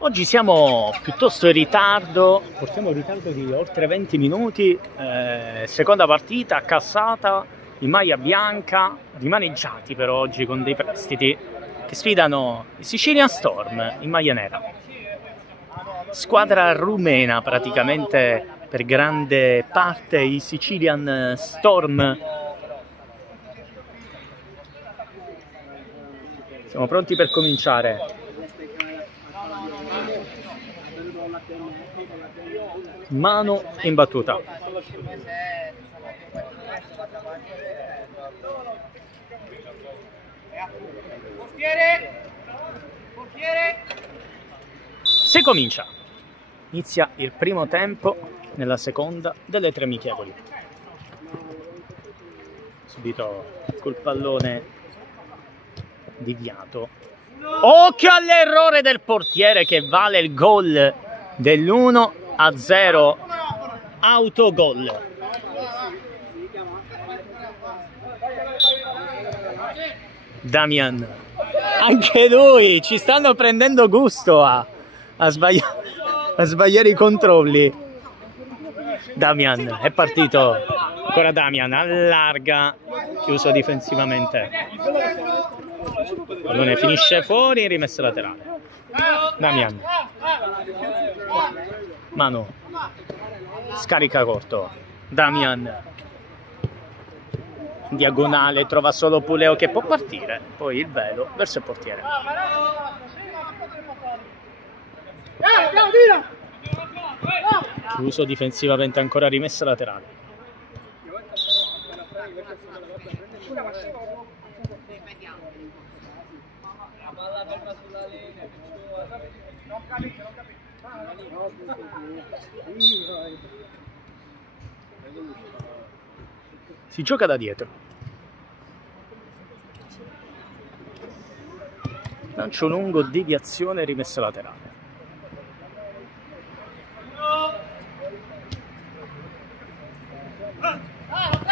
Oggi siamo piuttosto in ritardo, portiamo un ritardo di oltre 20 minuti, seconda partita, cassata, in maglia bianca, rimaneggiati per oggi con dei prestiti che sfidano il Sicilian Storm in maglia nera. Squadra rumena praticamente per grande parte, i Sicilian Storm. Siamo pronti per cominciare. Mano in battuta. Se comincia, inizia il primo tempo nella seconda delle tre amichevoli. Subito col pallone deviato. Occhio all'errore del portiere che vale il gol dell'1-0, autogol. Damian, anche lui, ci stanno prendendo gusto a sbagliare i controlli. Damian, è partito, ancora Damian, allarga, chiuso difensivamente. Pallone finisce fuori, rimessa laterale. Damian, mano, scarica corto. Damian, diagonale, trova solo Puleo che può partire. Poi il velo verso il portiere. Chiuso difensivamente, ancora rimessa laterale. Si gioca da dietro. Lancio lungo, deviazione, rimessa laterale.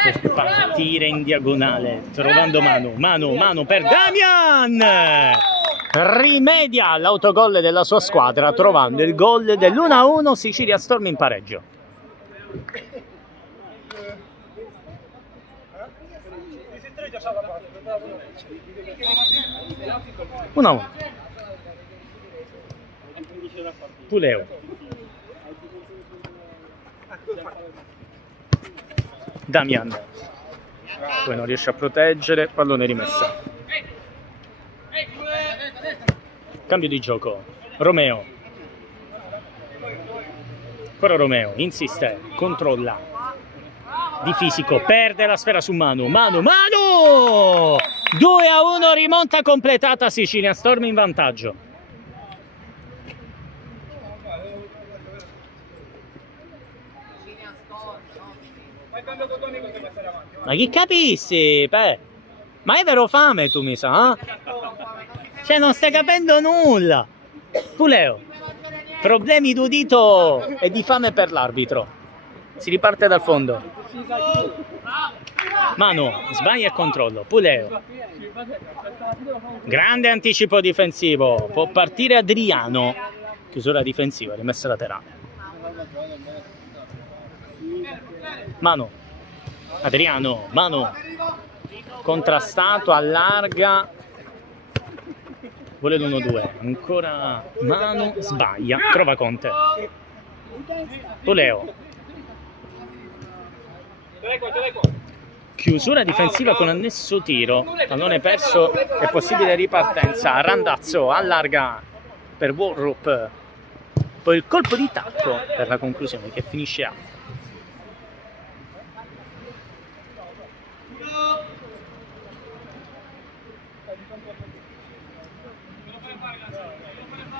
Per partire in diagonale, trovando mano per Damian! Rimedia l'autogol della sua squadra, trovando il gol dell'1-1 Sicilia Storm in pareggio. Puleo. Damian. Poi non riesce a proteggere, pallone rimessa. Cambio di gioco. Romeo. Ancora Romeo, insiste, controlla. Di fisico, perde la sfera su Manu. Manu! 2-1, rimonta completata, Sicilia Storm in vantaggio. Ma chi capissi? Ma è vero fame tu, mi sa? Cioè non stai capendo nulla. Puleo, problemi d'udito e di fame per l'arbitro. Si riparte dal fondo. Manu, sbaglia il controllo. Puleo. Grande anticipo difensivo. Può partire Adriano. Chiusura difensiva, rimessa laterale. Manu. Adriano, Manu. Contrastato, allarga. Vuole l'1-2. Ancora Manu, sbaglia. Trova Conte. Puleo. Chiusura difensiva con annesso tiro. Pallone perso, è possibile ripartenza. Randazzo allarga per Warrup. Poi il colpo di tacco per la conclusione che finisce a.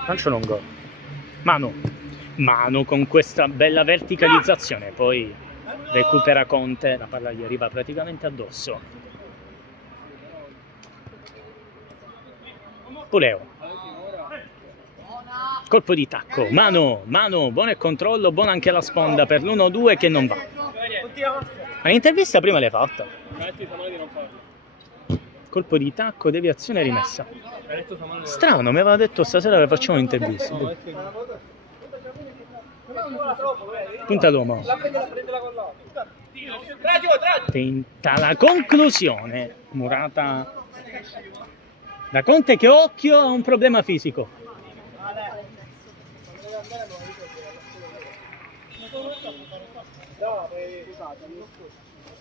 Lancio lungo. Manu con questa bella verticalizzazione. Poi recupera Conte. La palla gli arriva praticamente addosso. Puleo. Colpo di tacco. Manu. Buono il controllo. Buona anche la sponda per l'1-2 che non va. Ma l'intervista prima l'hai fatta? colpo di tacco, deviazione rimessa. Strano, mi aveva detto stasera che facciamo un'intervista. Punta d'uomo. Tenta la conclusione. Murata da Conte che occhio ha un problema fisico.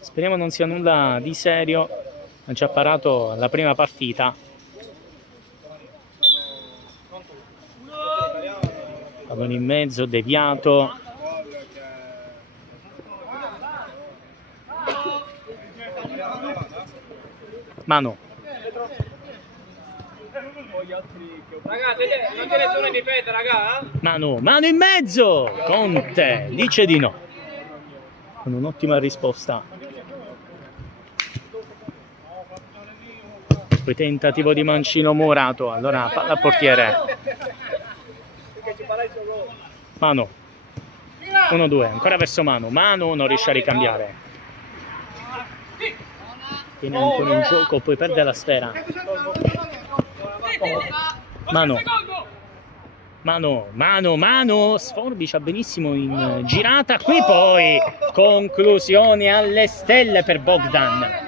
Speriamo non sia nulla di serio. Ha già parato la prima partita. Pallone in mezzo, deviato. Mano. Ragazzi, non c'è nessuno in difesa, raga? Mano in mezzo! Conte dice di no. Con un'ottima risposta. Poi tentativo di mancino murato. Allora palla al portiere. Mano. 1-2, ancora verso Mano. Mano non riesce a ricambiare. Tiene ancora in gioco, poi perde la sfera. Mano. Sforbicia benissimo in girata. Qui poi conclusione alle stelle per Bogdan.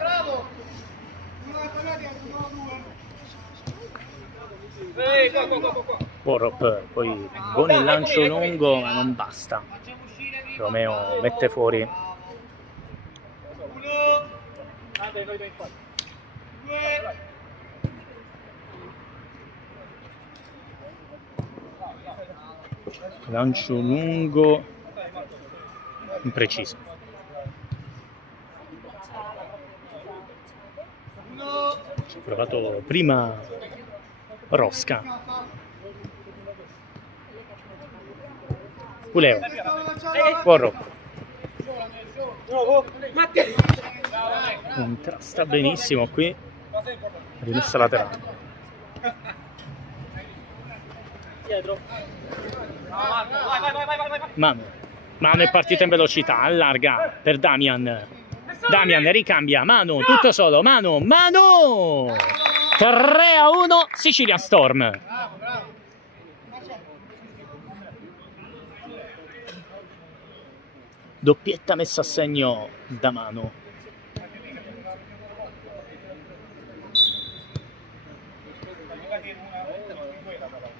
Worop, poi buon il lancio lungo, ma non basta. Romeo mette fuori. Lancio lungo, impreciso. Ci ha provato prima Rosca. Puleo. Worop. Contrasta benissimo qui. Rimessa laterale. Mano è partita in velocità, allarga per Damian. Damian ricambia, Mano, tutto solo, Mano! 3-1 Sicilian Storm. Doppietta messa a segno da Mano.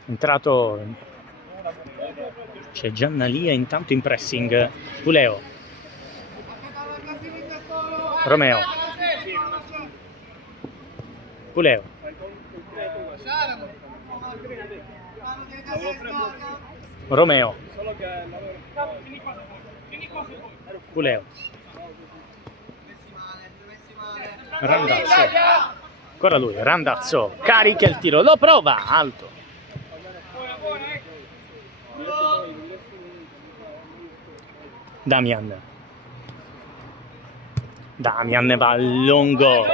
Entrato, c'è Giannalia intanto in pressing. Puleo. Romeo. Puleo. Romeo. Puleo. Randazzo. Ancora lui, Randazzo. Carica il tiro, lo prova, alto. Damian va lungo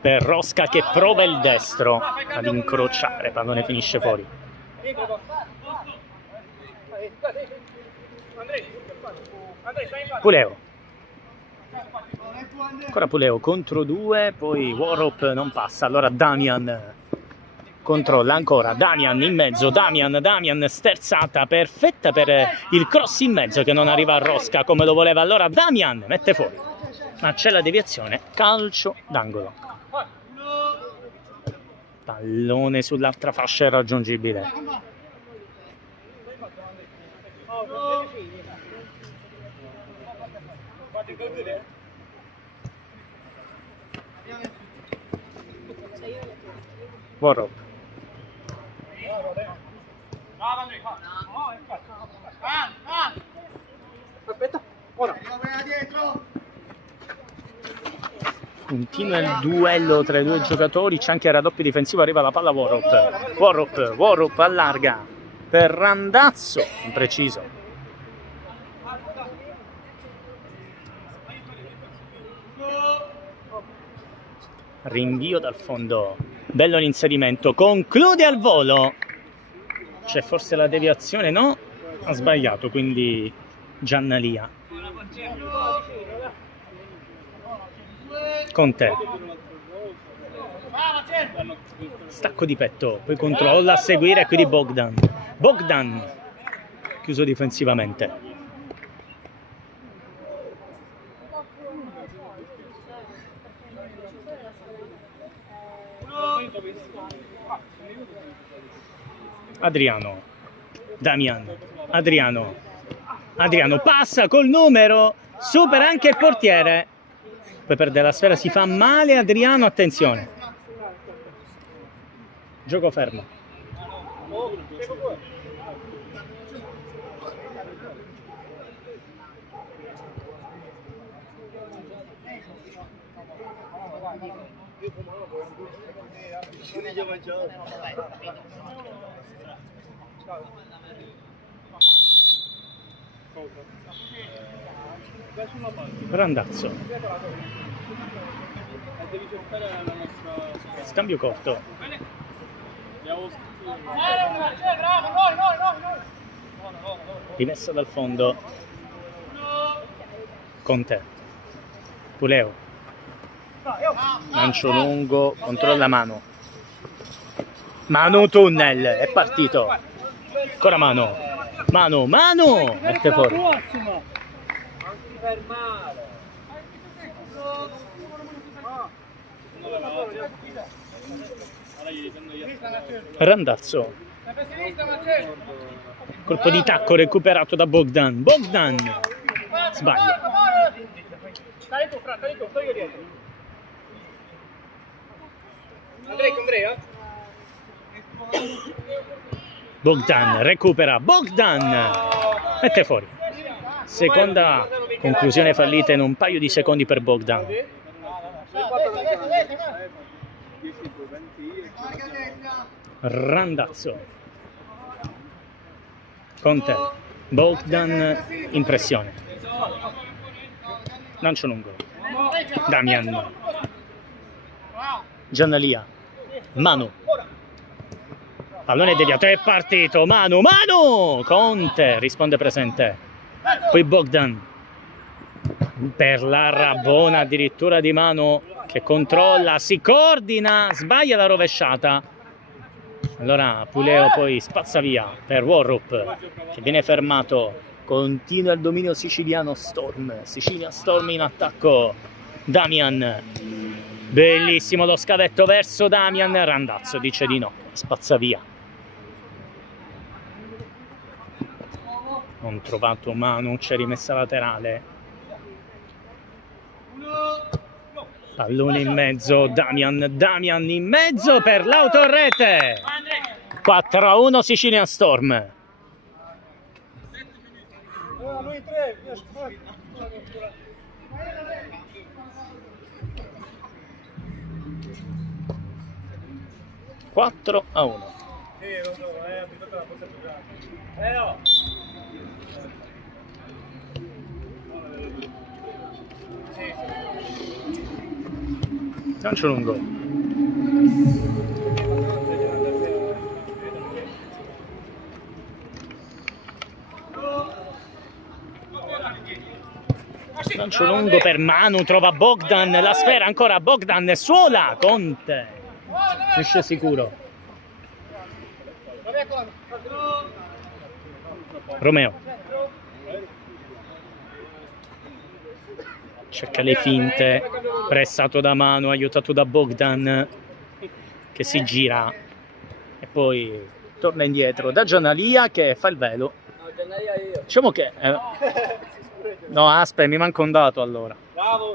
per Rosca che prova il destro ad incrociare, pallone finisce fuori. Puleo. Ancora Puleo contro due, poi Worop non passa, allora Damian controlla ancora, Damian in mezzo, Damian sterzata perfetta per il cross in mezzo che non arriva a Rosca come lo voleva, allora Damian mette fuori, ma c'è la deviazione, calcio d'angolo. Pallone sull'altra fascia irraggiungibile. Worop. Aspetta, ora. Continua il duello tra i due giocatori, c'è anche il raddoppio difensivo, arriva la palla Worop allarga per Randazzo, impreciso. Rinvio dal fondo, bello l'inserimento, conclude al volo. C'è forse la deviazione? No, ha sbagliato, quindi Giannalia. Conte. Stacco di petto, poi controlla a seguire, qui di Bogdan. Bogdan, chiuso difensivamente. Adriano, Damian, Adriano passa col numero, supera anche il portiere, poi perde la sfera, si fa male Adriano, attenzione, gioco fermo. Randazzo, scambio corto, rimessa dal fondo, Conte, Puleo, lancio lungo, controlla mano, tunnel, è partito, ancora mano, mette fuori. Randazzo, colpo di tacco recuperato da Bogdan, sbaglia. Bogdan recupera, mette fuori. Seconda conclusione fallita in un paio di secondi per Bogdan. Randazzo, Conte, Bogdan in pressione, lancio lungo, Damian, Giannalia, Manu, pallone deviato, è partito, Manu, Conte risponde presente, poi Bogdan per la rabona addirittura di Manu che controlla, si coordina, sbaglia la rovesciata. Allora Puleo poi spazza via per Warrup che viene fermato, continua il dominio siciliano, Sicilia Storm in attacco, Damian, bellissimo lo scavetto verso Damian, Randazzo dice di no, spazza via. Non trovato Manu, c'è rimessa laterale, pallone in mezzo, Damian in mezzo per l'autorete, 4-1 Sicilia Storm. Quattro a 1. Lancio lungo, per Manu, trova Bogdan, la sfera ancora Bogdan, suola Conte, esce sicuro. Romeo cerca le finte, pressato da Manu, aiutato da Bogdan che si gira e poi torna indietro da Giannalia che fa il velo. Diciamo che no, aspetta, mi manca un dato allora.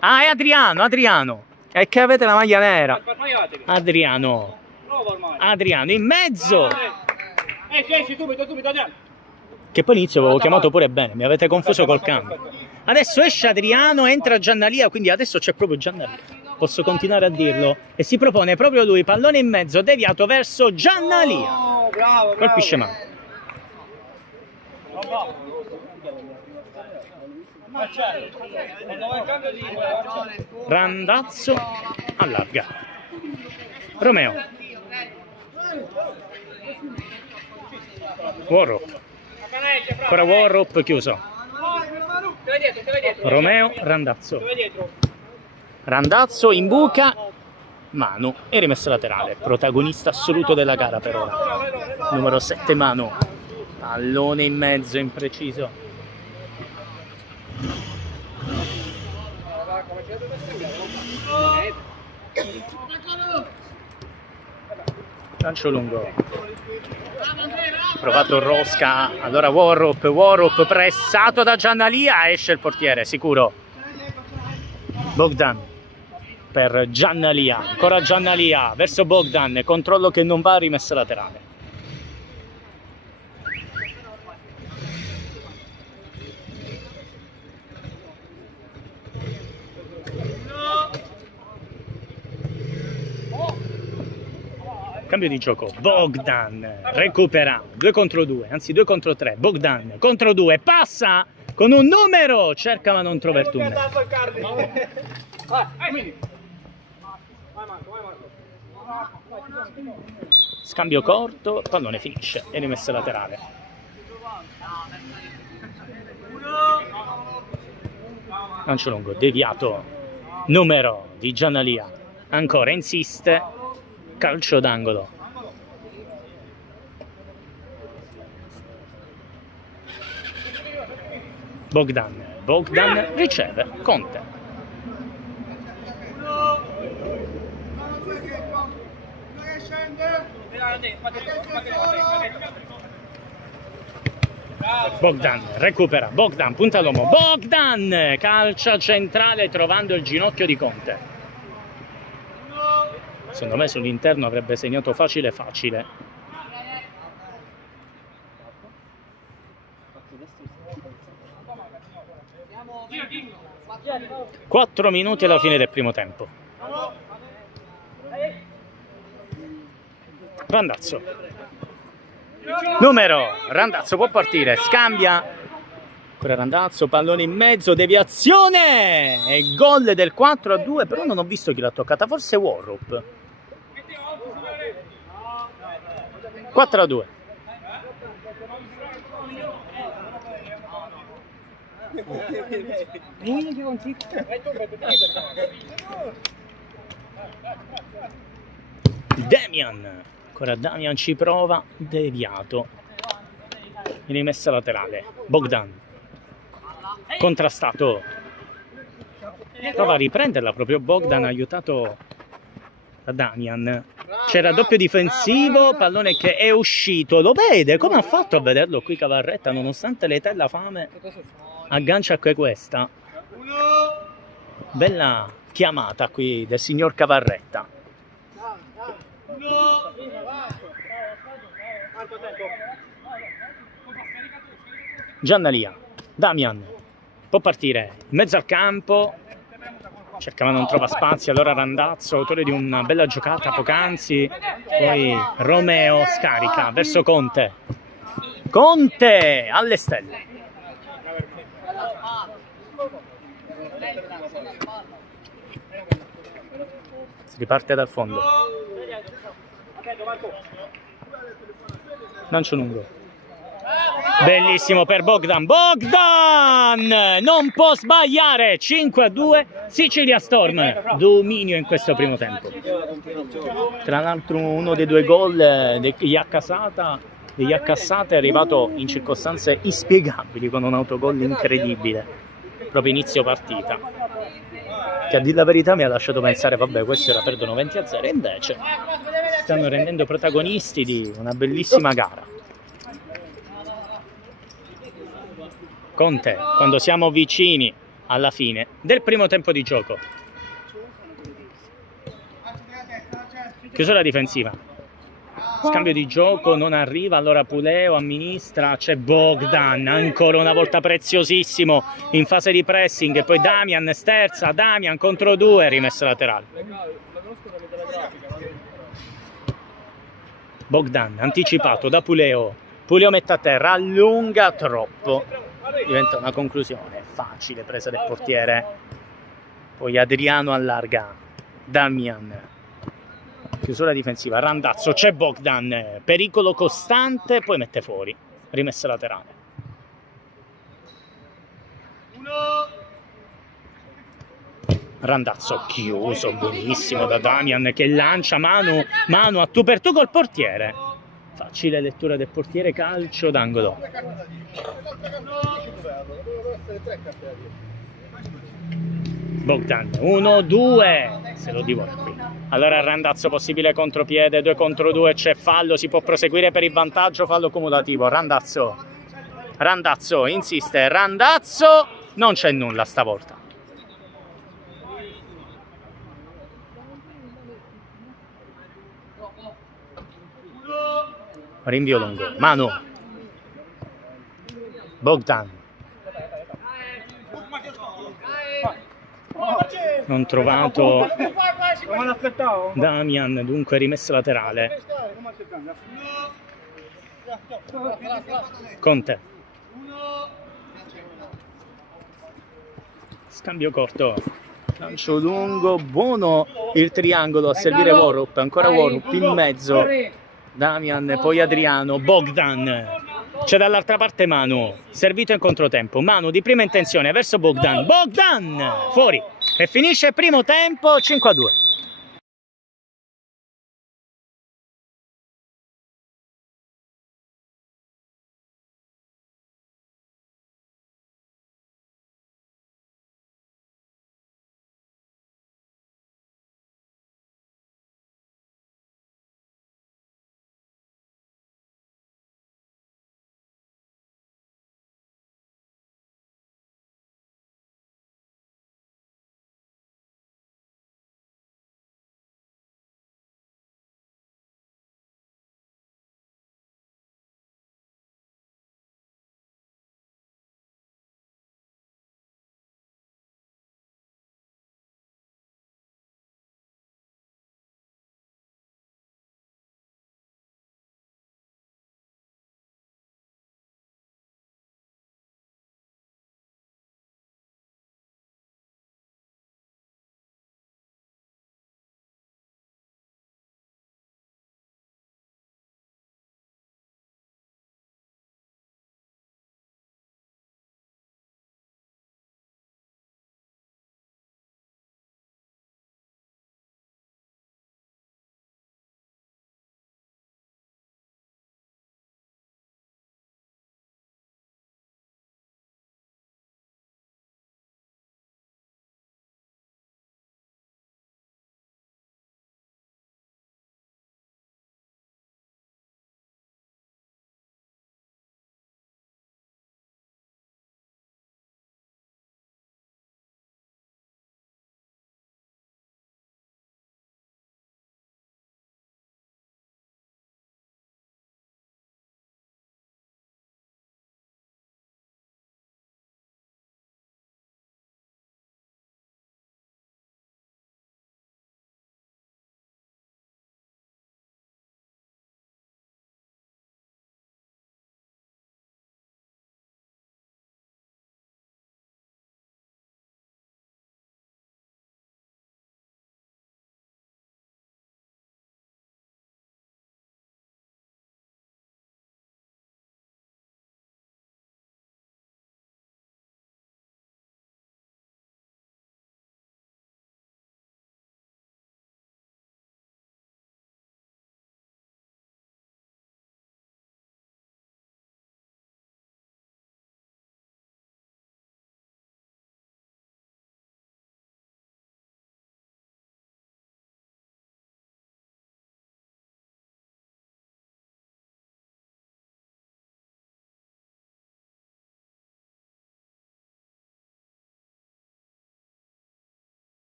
Ah, è Adriano, è che avete la maglia nera. Adriano in mezzo, che poi all'inizio avevo chiamato pure bene, mi avete confuso col cambio. Adesso esce Adriano, entra Giannalia, quindi adesso c'è proprio Giannalia, posso continuare a dirlo, e si propone proprio lui, pallone in mezzo, deviato verso Giannalia, colpisce mano. Randazzo allarga, Romeo, Warrup, ancora Warrup chiuso, Romeo, Randazzo in buca, Manu e rimessa laterale, protagonista assoluto della gara per ora. Numero 7 Manu, pallone in mezzo impreciso. Lancio lungo, provato Rosca, allora Warrup pressato da Giannalia, esce il portiere sicuro. Bogdan per Giannalia, ancora Giannalia verso Bogdan, controllo che non va, rimessa laterale. Cambio di gioco, Bogdan recupera 2 contro 2, anzi 2 contro 3, Bogdan contro 2, passa con un numero, cerca ma non trova il tunnel. Scambio corto, pallone finisce e rimessa laterale. Lancio lungo, deviato, numero di Giannalia, ancora insiste. Calcio d'angolo. Bogdan riceve, Conte. Bogdan recupera, Bogdan punta all'uomo, Bogdan calcia centrale trovando il ginocchio di Conte. Secondo me sull'interno avrebbe segnato facile. 4 minuti alla fine del primo tempo. Randazzo. Randazzo può partire, scambia. Ancora Randazzo, pallone in mezzo, deviazione! E gol del 4-2, però non ho visto chi l'ha toccata, forse Warrup. 4-2. Damian, ancora Damian ci prova, deviato, rimessa laterale, Bogdan, contrastato, prova a riprenderla proprio Bogdan, aiutato da Damian. C'era doppio difensivo, pallone che è uscito, lo vede, come ha fatto a vederlo qui Cavarretta, nonostante l'età e la fame, aggancia anche questa. Bella chiamata qui del signor Cavarretta. Giannalia, Damian, può partire in mezzo al campo, cerca ma non trova spazio, allora Randazzo, autore di una bella giocata poc'anzi, poi Romeo scarica verso Conte, Conte alle stelle. Si riparte dal fondo. Lancio lungo. Bellissimo per Bogdan. Bogdan! Non può sbagliare. 5-2 Sicilia Storm. Dominio in questo primo tempo. Tra l'altro uno dei 2 gol degli Accassata è arrivato in circostanze inspiegabili con un autogol incredibile. Proprio inizio partita. Che a dire la verità mi ha lasciato pensare, vabbè, questo era perdono 20-0, e invece si stanno rendendo protagonisti di una bellissima gara. Conte, quando siamo vicini alla fine del primo tempo di gioco. Chiusura difensiva. Scambio di gioco, non arriva, allora Puleo amministra, c'è Bogdan, ancora una volta preziosissimo in fase di pressing, e poi Damian sterza, Damian contro 2, rimessa laterale. Bogdan, anticipato da Puleo, Puleo mette a terra, allunga troppo, diventa una conclusione facile, presa del portiere, poi Adriano allarga, Damian. Chiusura difensiva, Randazzo, c'è Bogdan, pericolo costante, poi mette fuori, rimessa laterale. Randazzo chiuso, benissimo da Damian che lancia mano a tu per tu col portiere. Facile lettura del portiere, calcio d'angolo. Bogdan, 1-2, se lo divora qui. Allora Randazzo, possibile contropiede, 2 contro 2, c'è fallo, si può proseguire per il vantaggio, fallo cumulativo. Randazzo insiste, Randazzo, non c'è nulla stavolta. Rinvio lungo, mano. Bogdan. Non trovato Damian, dunque rimessa laterale. Conte. Scambio corto. Lancio lungo, buono il triangolo a servire Warrup, ancora Warrup in mezzo. Damian, poi Adriano, Bogdan. C'è dall'altra parte Manu, servito in controtempo. Manu di prima intenzione verso Bogdan. Bogdan! Fuori. E finisce il primo tempo 5-2.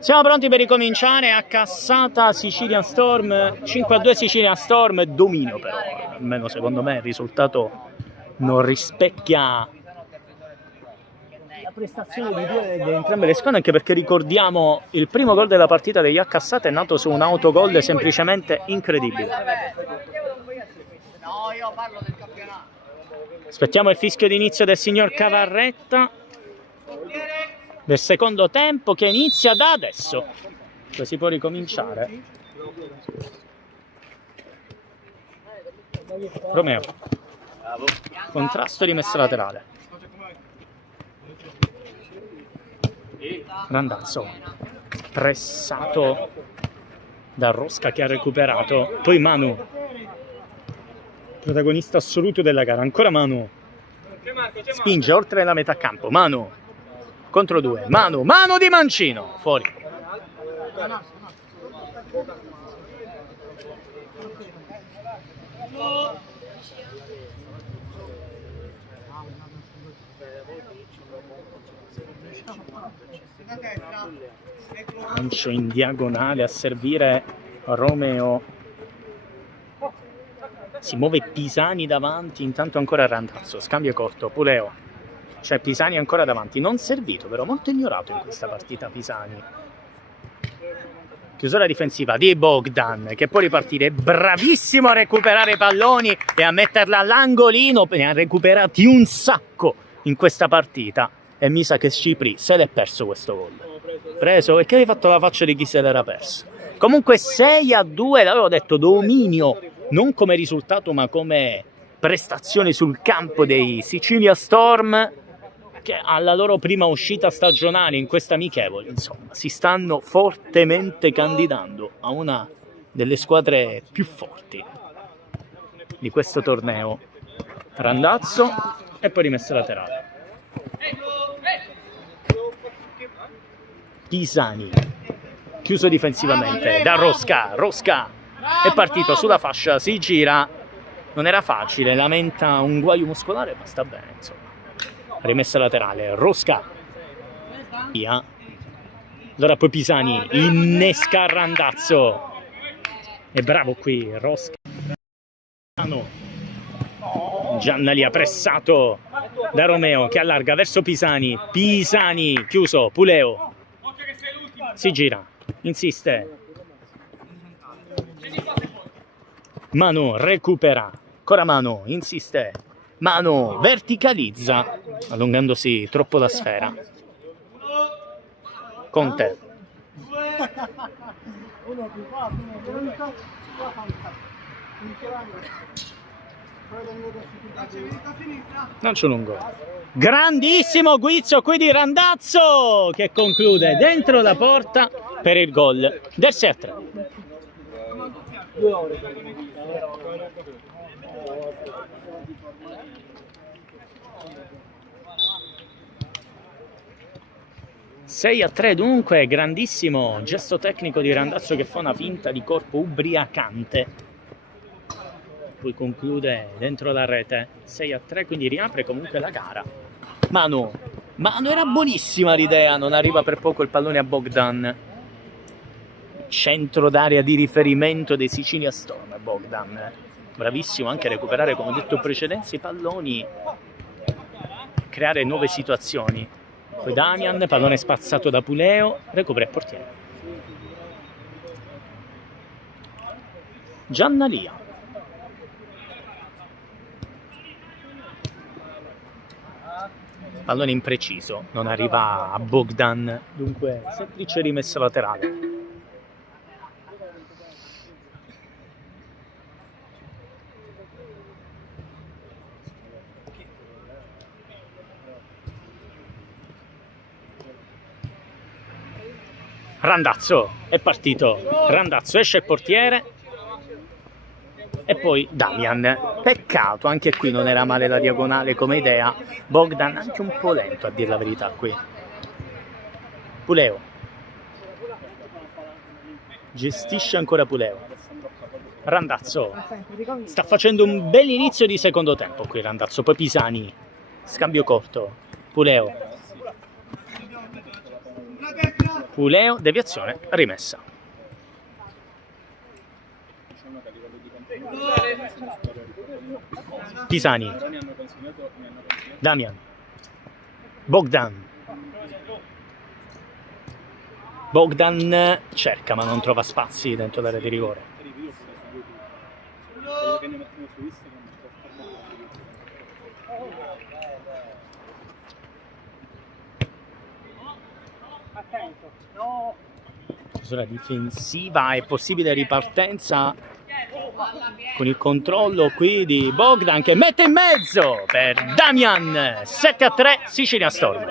Siamo pronti per ricominciare a Cassata Sicilian Storm, 5-2 Sicilian Storm, dominio però, almeno secondo me il risultato non rispecchia prestazione di entrambe le squadre, anche perché ricordiamo il primo gol della partita degli Cassata è nato su un autogol semplicemente incredibile. No, io parlo del campionato. Aspettiamo il fischio d'inizio del signor Cavarretta del secondo tempo, che inizia da adesso, così può ricominciare. Romeo, contrasto, rimessa laterale. Randazzo, pressato da Rosca che ha recuperato, poi Manu, protagonista assoluto della gara, ancora Manu, spinge oltre la metà campo, Manu contro due, Manu di Mancino, fuori. Lancio in diagonale a servire Romeo, si muove Pisani davanti, intanto ancora Randazzo, scambio corto, Puleo, c'è Pisani ancora davanti, non servito però, molto ignorato in questa partita Pisani. Chiusura difensiva di Bogdan, che può ripartire, è bravissimo a recuperare i palloni e a metterla all'angolino, ne ha recuperati un sacco in questa partita e mi sa che Scipri se l'è perso questo gol. Preso? E che hai fatto la faccia di chi se l'era perso? Comunque 6-2, l'avevo detto, dominio, non come risultato ma come prestazione sul campo dei Sicilia Storm, che alla loro prima uscita stagionale in questa amichevole, insomma, si stanno fortemente candidando a una delle squadre più forti di questo torneo. Randazzo e poi rimessa laterale. Pisani, chiuso difensivamente da Rosca, è partito sulla fascia, si gira, non era facile, lamenta un guaio muscolare ma sta bene, insomma. Rimessa laterale, Rosca, via. Allora poi Pisani innesca Randazzo, è bravo qui Rosca. Giannali pressato da Romeo che allarga verso Pisani, chiuso, Puleo, si gira, insiste, Manu recupera, ancora Manu, insiste, Manu verticalizza, allungandosi troppo la sfera. Conte. Lancio lungo. Grandissimo guizzo qui di Randazzo che conclude dentro la porta per il gol del 6-3. Sei a 3 dunque, grandissimo gesto tecnico di Randazzo che fa una finta di corpo ubriacante. Poi conclude dentro la rete, 6-3, quindi riapre comunque la gara. Manu era buonissima l'idea, non arriva per poco il pallone a Bogdan. Centro d'area di riferimento dei Sicilia Storm, Bogdan. Bravissimo anche a recuperare, come ho detto in precedenza, i palloni, creare nuove situazioni. Poi Damian, pallone spazzato da Puleo, recupera il portiere. Giannalia. Pallone impreciso, non arriva a Bogdan, dunque semplice rimessa laterale. Randazzo è partito, Randazzo esce il portiere e poi Damian. Peccato, anche qui non era male la diagonale come idea. Bogdan anche un po' lento a dire la verità qui. Puleo gestisce ancora Puleo. Randazzo sta facendo un bel inizio di secondo tempo qui Randazzo, poi Pisani, scambio corto, Puleo, deviazione, rimessa. Pisani, Damian, Bogdan, Bogdan cerca ma non trova spazi dentro l'area di rigore. Chiusura difensiva e possibile ripartenza con il controllo qui di Bogdan che mette in mezzo per Damian. 7-3 Sicilia Storm. Ti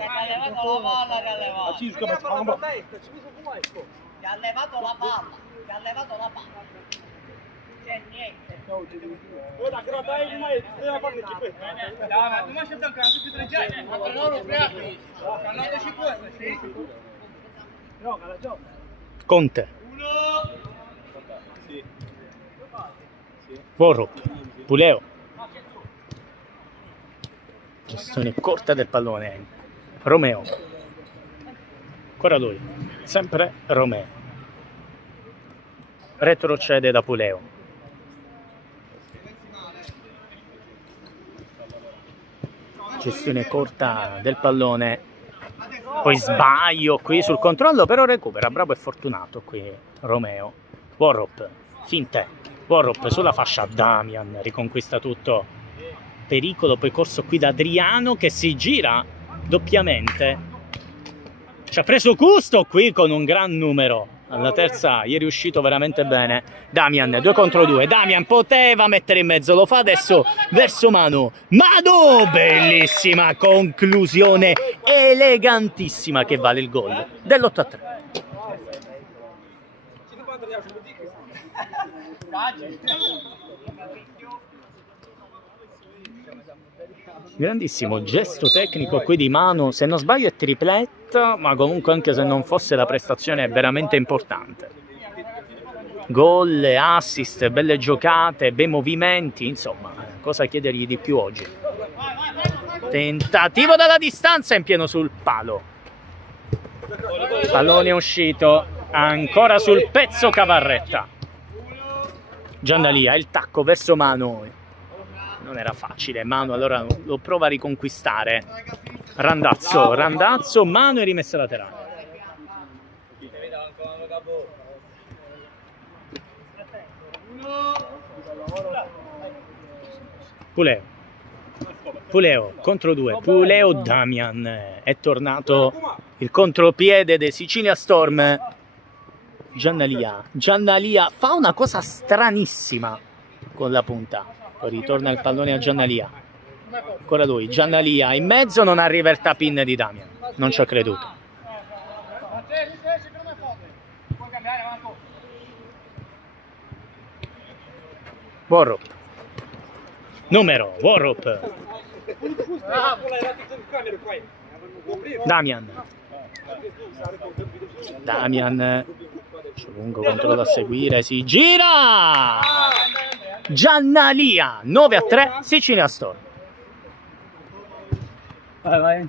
ha levato la palla. C'è niente. Conte. Warrup. Puleo. Gestione corta del pallone. Romeo. Ancora lui. Sempre Romeo. Retrocede da Puleo. Gestione corta del pallone. Poi sbaglio qui sul controllo, però recupera. Bravo e fortunato qui Romeo. Warrup. Finte. Warrup sulla fascia. Damian riconquista tutto. Pericolo poi corso qui da Adriano che si gira doppiamente. Ci ha preso Custo qui con un gran numero. Alla terza gli è riuscito veramente bene. Damian 2 contro 2. Damian poteva mettere in mezzo, lo fa adesso verso Manu. Manu, bellissima conclusione elegantissima che vale il gol dell'8-3. Grandissimo gesto tecnico qui di Manu, se non sbaglio è tripletta, ma comunque anche se non fosse la prestazione è veramente importante. Gol, assist, belle giocate, bei movimenti, insomma, cosa chiedergli di più oggi? Tentativo dalla distanza in pieno sul palo. Pallone uscito, ancora sul pezzo Cavarretta. Giandalia, il tacco verso Manu. Non era facile, Manu allora lo prova a riconquistare. Randazzo, Manu e rimessa laterale. Puleo contro 2. Puleo Damian. È tornato il contropiede dei Sicilia Storm. Giannalia fa una cosa stranissima con la punta. Poi ritorna il pallone a Giannalia. Ancora lui, Giannalia in mezzo, non arriva il tap-in di Damian. Non ci ha creduto. Warrup. Numero, Warrup. Damian. Lungo controllo a seguire, si gira! Giannalia 9-3 Sicilia Storm. Vai.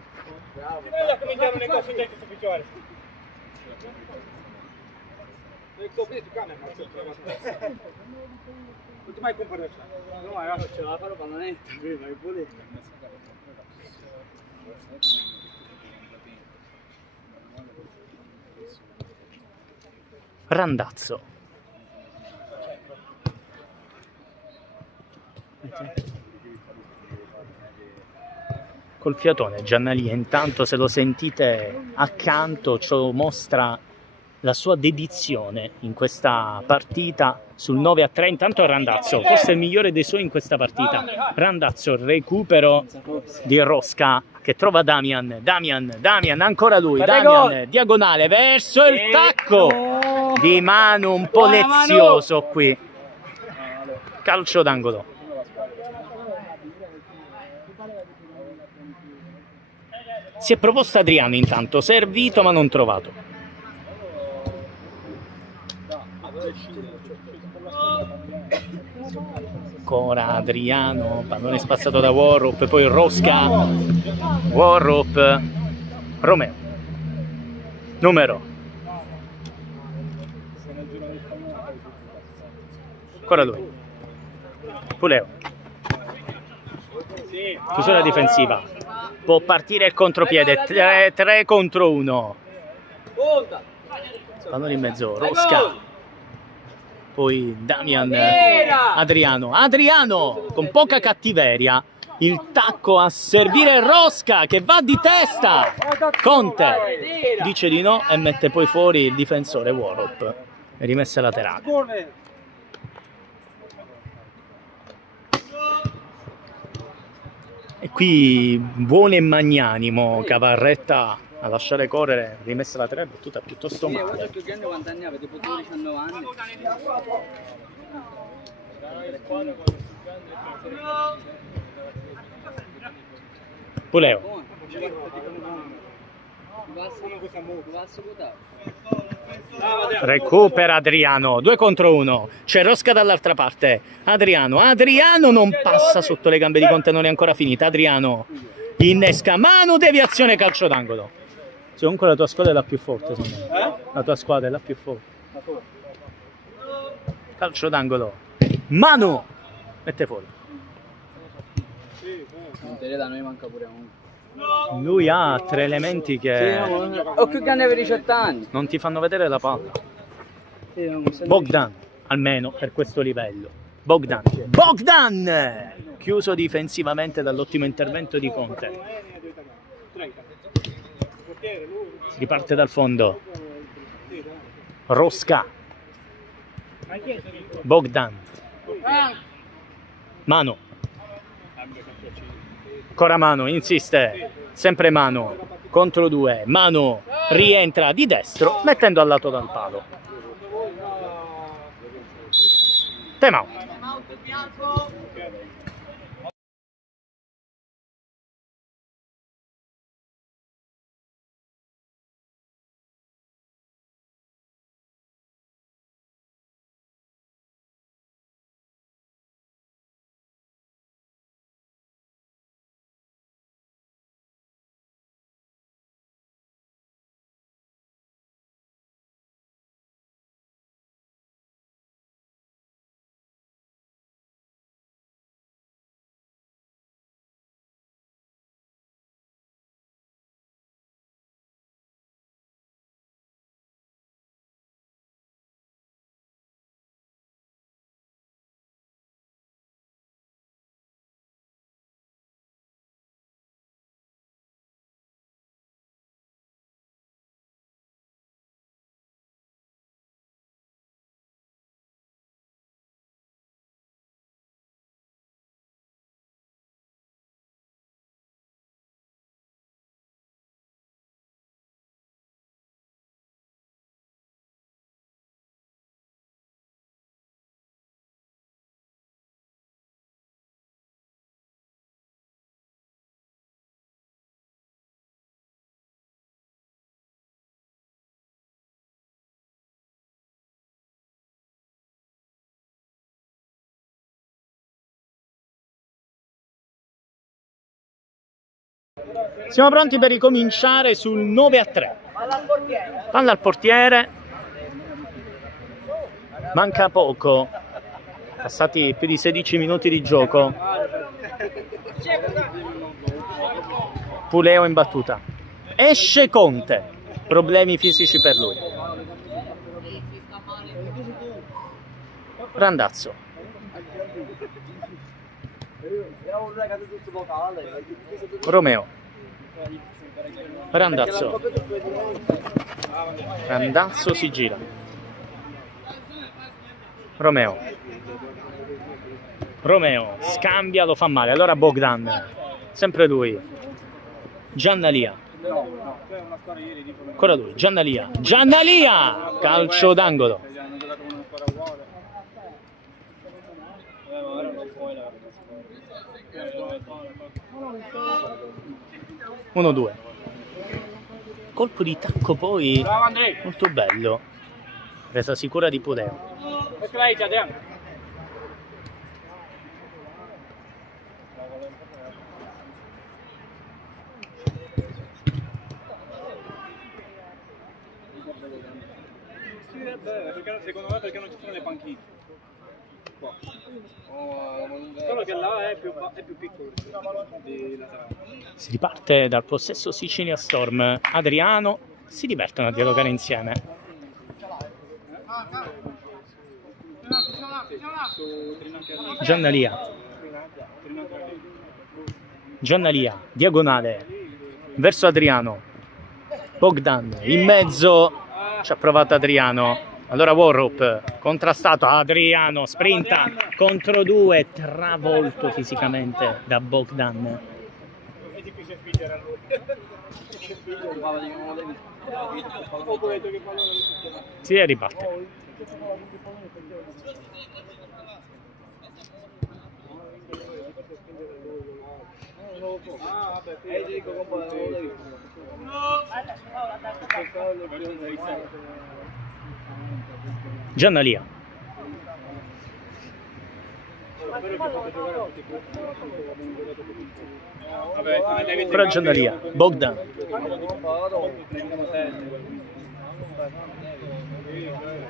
Randazzo. Col fiatone Giannalia, intanto se lo sentite accanto ci mostra la sua dedizione in questa partita sul 9-3. Intanto Randazzo, forse il migliore dei suoi in questa partita. Randazzo, recupero di Rosca che trova Damian, ancora lui, Damian, diagonale verso il tacco di Manu, un po' lezioso qui. Calcio d'angolo. Si è proposto Adriano intanto, servito ma non trovato. Ancora Adriano, pallone spazzato da Warrup, poi Rosca, Warrup, Romeo, numero. Ancora lui, Puleo. Chiusura difensiva. Può partire il contropiede, 3 contro 1. Punta. Pallone in mezzo, Rosca. Poi Damian Adriano con poca cattiveria. Il tacco a servire Rosca che va di testa. Conte dice di no e mette poi fuori il difensore Worop. Rimessa laterale. E qui buono e magnanimo Cavarretta a lasciare correre, rimessa laterale battuta piuttosto male. Più grande quanti anni avete? Tipo 19 anni. Puleo. Recupera Adriano, 2 contro 1. C'è Rosca dall'altra parte. Adriano non passa sotto le gambe di Conte, non è ancora finita. Adriano innesca mano, deviazione, calcio d'angolo. Comunque la tua squadra è la più forte, secondo me. La tua squadra è la più forte. Calcio d'angolo. Mano! Mette fuori. Da noi manca pure uno. Lui ha 3 elementi che Ho più grande per 18 anni. non ti fanno vedere la palla. Bogdan, almeno per questo livello. Bogdan! Chiuso difensivamente dall'ottimo intervento di Conte. Si riparte dal fondo. Rosca. Bogdan. Mano. Ancora Mano, insiste. Sempre Mano. Contro 2. Mano rientra di destro mettendo al lato dal palo. Time out. Siamo pronti per ricominciare sul 9-3. Palla al portiere. Manca poco. Passati più di 16 minuti di gioco. Puleo in battuta. Esce Conte. Problemi fisici per lui. Randazzo. Romeo. Randazzo si gira. Romeo scambia, lo fa male. Allora Bogdan. Sempre lui. Giannalia. Ancora lui. Giannalia. Calcio d'angolo. 1-2. Colpo di tacco poi molto bello. Presa sicura di Puleo. Secondo me perché non ci sono le panchine. qua. Solo che là è più piccolo di laterale. Si riparte dal possesso Sicilia Storm. Adriano si divertono a dialogare insieme. Giannalia, diagonale verso Adriano. Bogdan in mezzo, ci ha provato Adriano. Allora Warrop, contrastato, Adriano sprinta contro due, travolto fisicamente da Bogdan. È difficile spingere a lui. Si ribatte. Giannalia. Però Giannalia, Bogdan.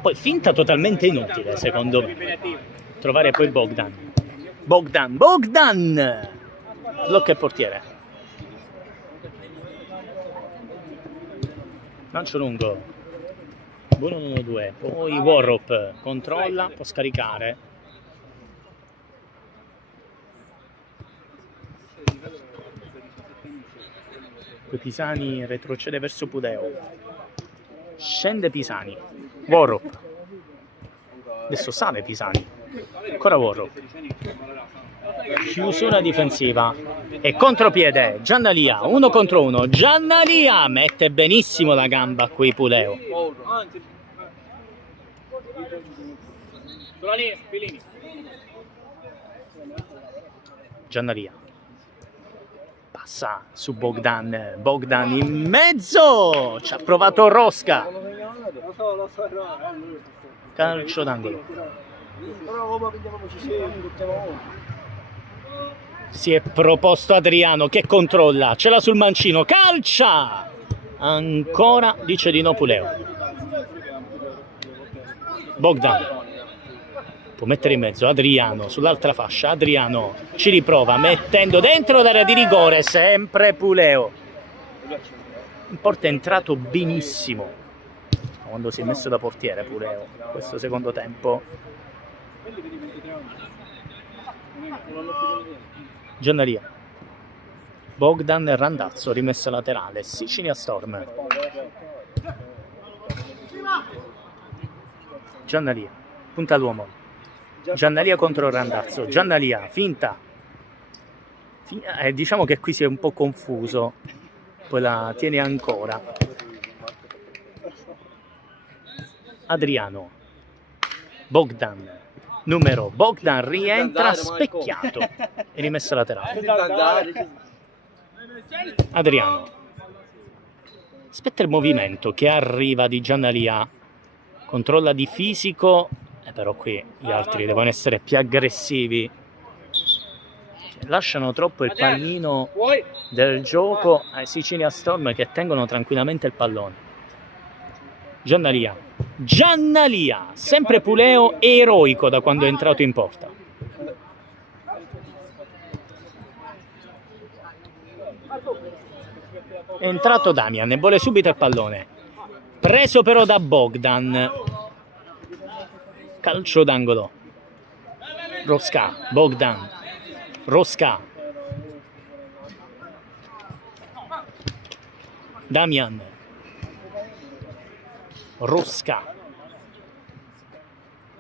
Poi finta totalmente inutile, secondo me. Trovare poi Bogdan. Bogdan! Blocca il portiere. Lancio lungo. Buono 1-2. Poi Warrop controlla, può scaricare. Poi Pisani retrocede verso Puleo. Scende Pisani. Warrop. Adesso sale Pisani. Ancora Warrop. Chiusura difensiva. E contropiede. Giannalia. 1 contro 1. Giannalia mette benissimo la gamba qui Puleo. Giannalia. Passa su Bogdan. Bogdan in mezzo. Ci ha provato Rosca. Calcio d'angolo. Si è proposto Adriano che controlla. Ce l'ha sul mancino. Calcia. Ancora dice di no Puleo. Bogdan. Può mettere in mezzo Adriano sull'altra fascia. Adriano ci riprova mettendo dentro l'area di rigore. Sempre Puleo. In porta è entrato benissimo quando si è messo da portiere Puleo questo secondo tempo. Giannaria. Bogdan e Randazzo, rimessa laterale. Sicilia Storm. Giannalia. Punta all'uomo. Giannalia contro Randazzo. Giannalia, finta. Diciamo che qui si è un po' confuso. Poi la tiene ancora. Adriano. Bogdan. Numero. Bogdan rientra specchiato. E rimessa laterale. Adriano. Aspetta il movimento che arriva di Giannalia. Controlla di fisico. Però qui gli altri devono essere più aggressivi. Lasciano troppo il pallino del gioco ai Sicilia Storm che tengono tranquillamente il pallone. Giannalia. Giannalia. Sempre Puleo eroico da quando è entrato in porta. È entrato Damian e vuole subito il pallone. Preso però da Bogdan. Calcio d'angolo. Rosca, Bogdan. Rosca. Damian. Rosca.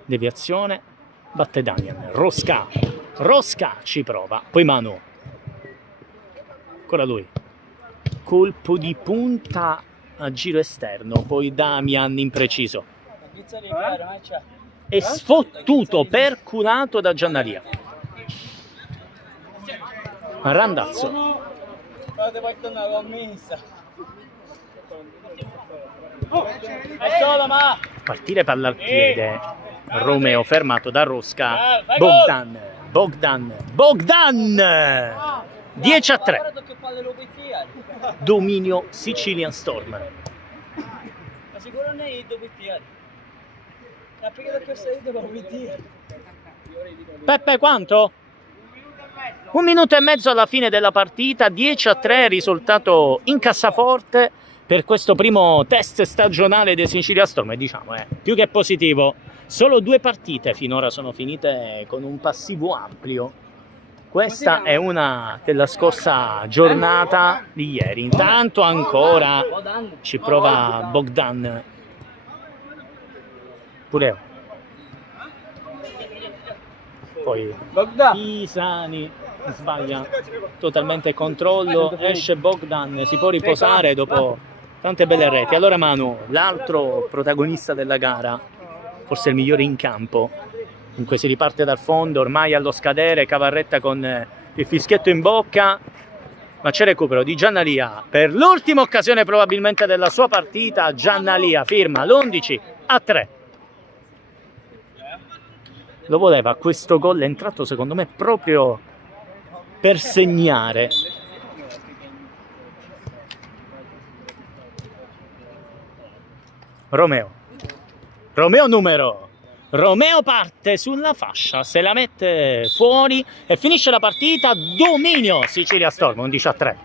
Deviazione. Batte Damian. Rosca. Rosca ci prova. Poi Manu. Ancora lui. Colpo di punta a giro esterno. Poi Damian impreciso. È sfottuto, perculato da Giannalia. Randazzo. Partire palla al piede. Romeo fermato da Rosca. Bogdan. Bogdan. Bogdan. 10-3. Dominio Sicilian Storm. Peppe, quanto? 1 minuto e mezzo alla fine della partita, 10-3, risultato in cassaforte per questo primo test stagionale dei Sicilia Storm. E diciamo, più che positivo, solo 2 partite finora sono finite con un passivo ampio. Questa è una della scorsa giornata di ieri. Intanto ancora ci prova Bogdan. Pure poi Pisani sbaglia totalmente controllo, esce Bogdan, si può riposare dopo tante belle reti. Allora Manu, l'altro protagonista della gara, forse il migliore in campo. Comunque si riparte dal fondo, ormai allo scadere, Cavarretta con il fischietto in bocca, ma c'è recupero di Giannalia per l'ultima occasione probabilmente della sua partita. Giannalia firma l'11-3. Lo voleva questo gol, è entrato secondo me proprio per segnare. Romeo numero. Romeo parte sulla fascia, se la mette fuori e finisce la partita. Dominio Sicilia Storm, 11-3.